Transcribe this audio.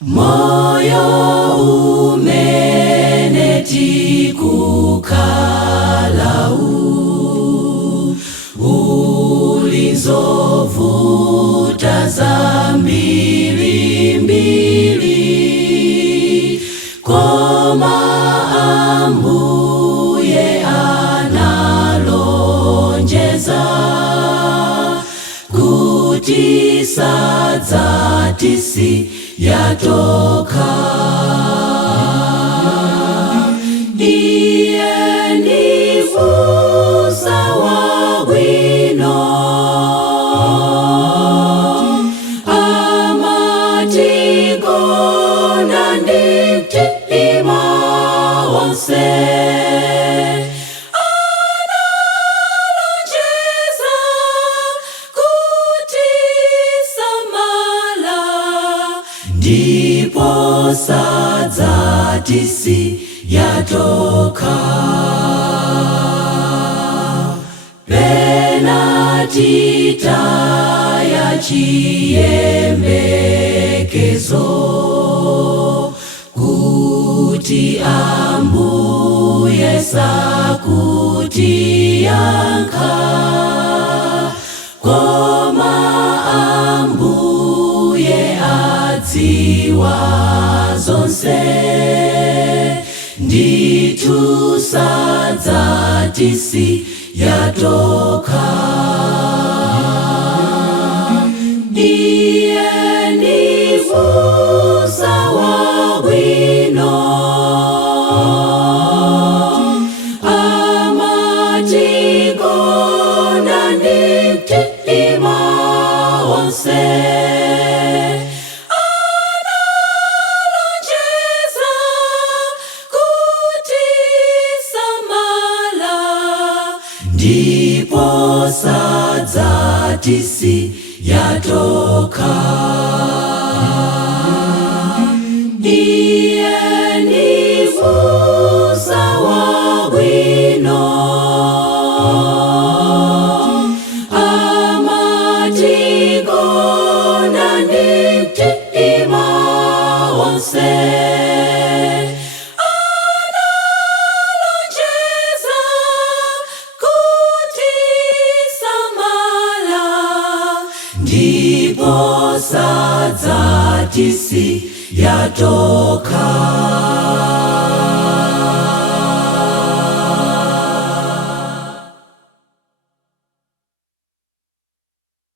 Moyo umeneti kukalau, ulizovuta za mbilimbili, koma ambuye analonjeza, kutisa za tisi yatoka. Iye ni Musa wa wino, amatigo na ndiktima wonse. Ndipo saa tisi yatoka, penatita ya chiyembekezo, kuti ambuye sakutiyanka, koma ambuye adziwa zonse. Nditu saa tisi yatoka, iye ni Musa wa wino, amatigo na ndiktima wonse. Ndipo saa tisi yatoka, iye ni Musa wa wino, amatigo na ndiktima wonse. Ndipo saa tisi yatoka.